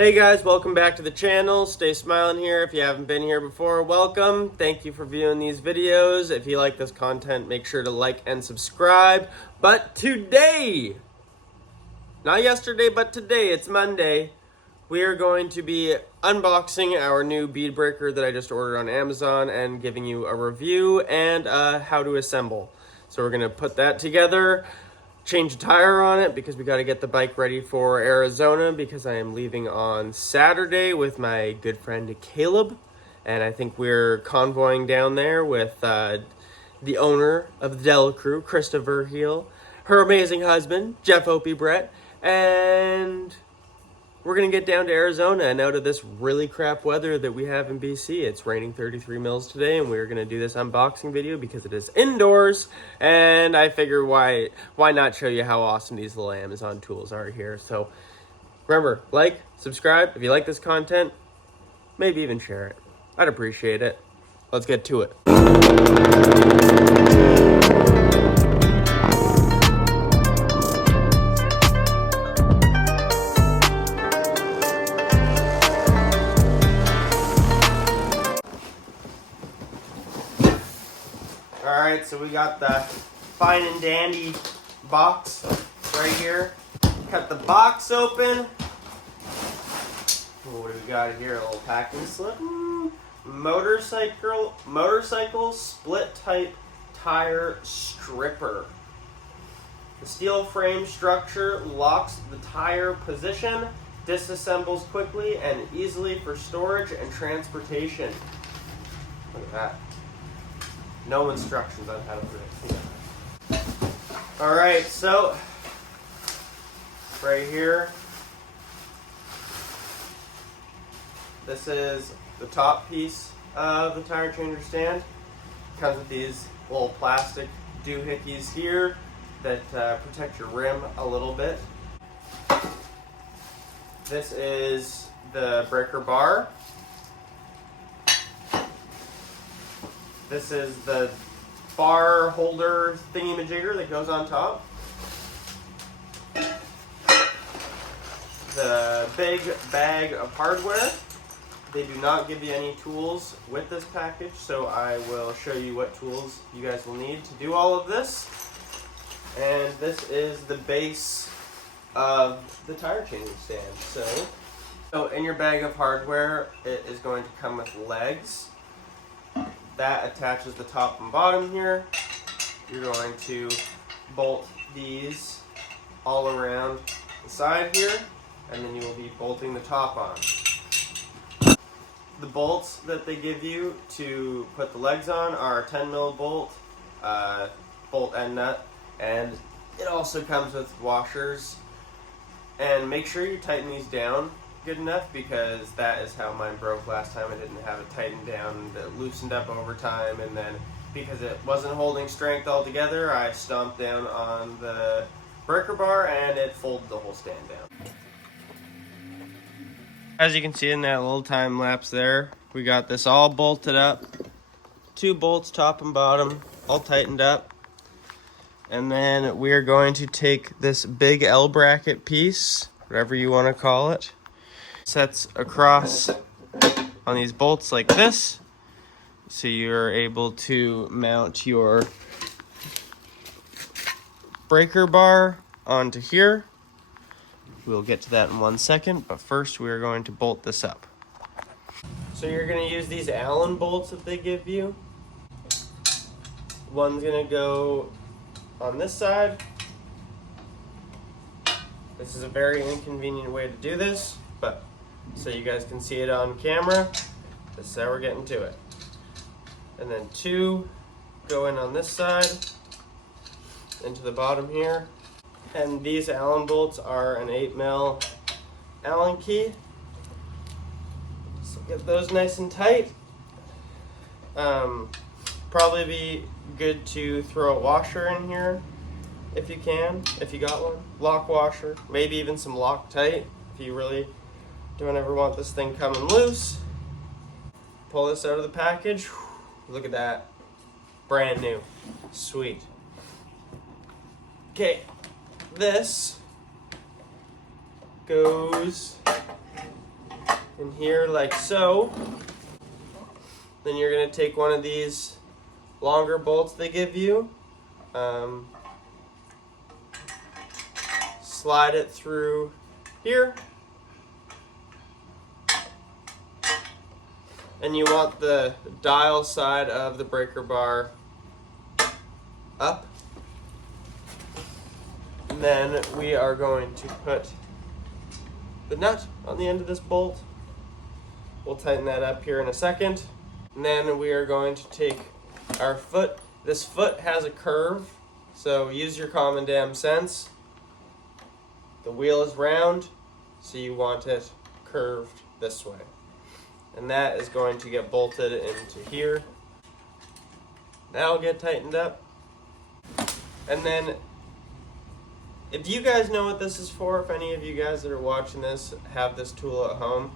Hey guys, welcome back to the channel. Stay smiling here. If you haven't been here before, welcome. Thank you for viewing these videos. If you like this content, make sure to like and subscribe. But today, not yesterday, but today, it's Monday, we are going to be unboxing our new bead breaker that I just ordered on Amazon and giving you a review and how to assemble. So we're gonna put that together, change a tire on it because we got to get the bike ready for Arizona because I am leaving on Saturday with my good friend Caleb, and I think we're convoying down there with the owner of the Dell Crew, Krista Verheel, her amazing husband Jeff Opie Brett, and we're gonna get down to Arizona and out of this really crap weather that we have in BC. It's raining 33 mils today, and we're gonna do this unboxing video because it is indoors. And I figure why not show you how awesome these little Amazon tools are here. So remember, like, subscribe if you like this content, maybe even share it. I'd appreciate it. Let's get to it. Alright, so we got the fine and dandy box right here. Cut the box open. What do we got here? A little packing slip. Motorcycle split type tire stripper. The steel frame structure locks the tire position, disassembles quickly and easily for storage and transportation. Look at that. No instructions on how to put it. Alright, so right here, this is the top piece of the tire changer stand. Comes with these little plastic doohickeys here that protect your rim a little bit. This is the breaker bar. This is the bar holder thingy-majigger that goes on top. The big bag of hardware. They do not give you any tools with this package, so I will show you what tools you guys will need to do all of this. And this is the base of the tire changing stand. So in your bag of hardware, it is going to come with legs. That attaches the top and bottom here. You're going to bolt these all around the side here, and then you will be bolting the top on. The bolts that they give you to put the legs on are a 10 mil bolt, bolt and nut, and it also comes with washers. And make sure you tighten these down good enough because that is how mine broke last time. I didn't have it tightened down. It loosened up over time, and then because it wasn't holding strength altogether, I stomped down on the breaker bar and it folded the whole stand down. As you can see in that little time lapse there, we got this all bolted up. 2 bolts top and bottom, all tightened up. And then we are going to take this big L bracket piece, whatever you want to call it, sets across on these bolts like this, so you're able to mount your breaker bar onto here. We'll get to that in 1 second, but first we are going to bolt this up. So you're going to use these Allen bolts that they give you. One's going to go on this side. This is a very inconvenient way to do this, but so you guys can see it on camera, this is how we're getting to it. And then 2 go in on this side, into the bottom here. And these Allen bolts are an 8 mil Allen key. So get those nice and tight. Probably be good to throw a washer in here if you can, if you got one. Lock washer, maybe even some Loctite if you really don't ever want this thing coming loose. Pull this out of the package. Look at that. Brand new. Sweet. Okay, this goes in here like so. Then you're going to take one of these longer bolts they give you, slide it through here, and you want the dial side of the breaker bar up. And then we are going to put the nut on the end of this bolt. We'll tighten that up here in a second. And then we are going to take our foot. This foot has a curve, so use your common damn sense. The wheel is round, so you want it curved this way. And that is going to get bolted into here. That'll get tightened up. And then, if you guys know what this is for, if any of you guys that are watching this have this tool at home,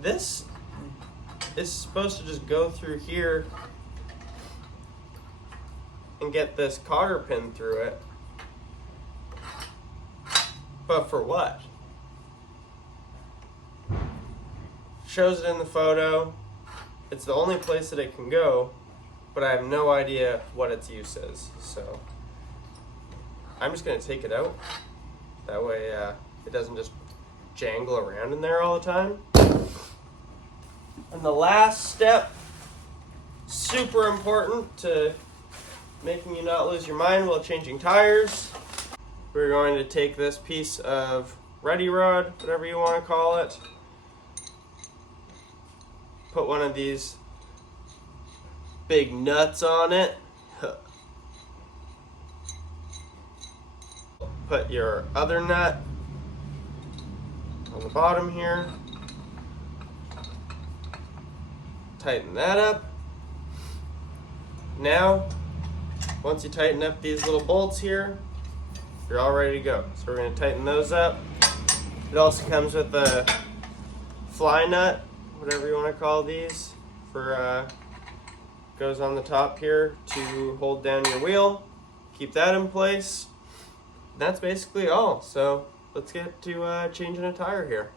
this is supposed to just go through here and get this cotter pin through it. But for what? Shows it in the photo. It's the only place that it can go, but I have no idea what its use is. So I'm just gonna take it out. That way it doesn't just jangle around in there all the time. And the last step, super important to making you not lose your mind while changing tires. We're going to take this piece of ready rod, whatever you want to call it, put one of these big nuts on it, put your other nut on the bottom here, tighten that up. Now, once you tighten up these little bolts here, you're all ready to go. So we're going to tighten those up. It also comes with a fly nut, whatever you want to call these, for goes on the top here to hold down your wheel. Keep that in place. That's basically all. So let's get to changing a tire here.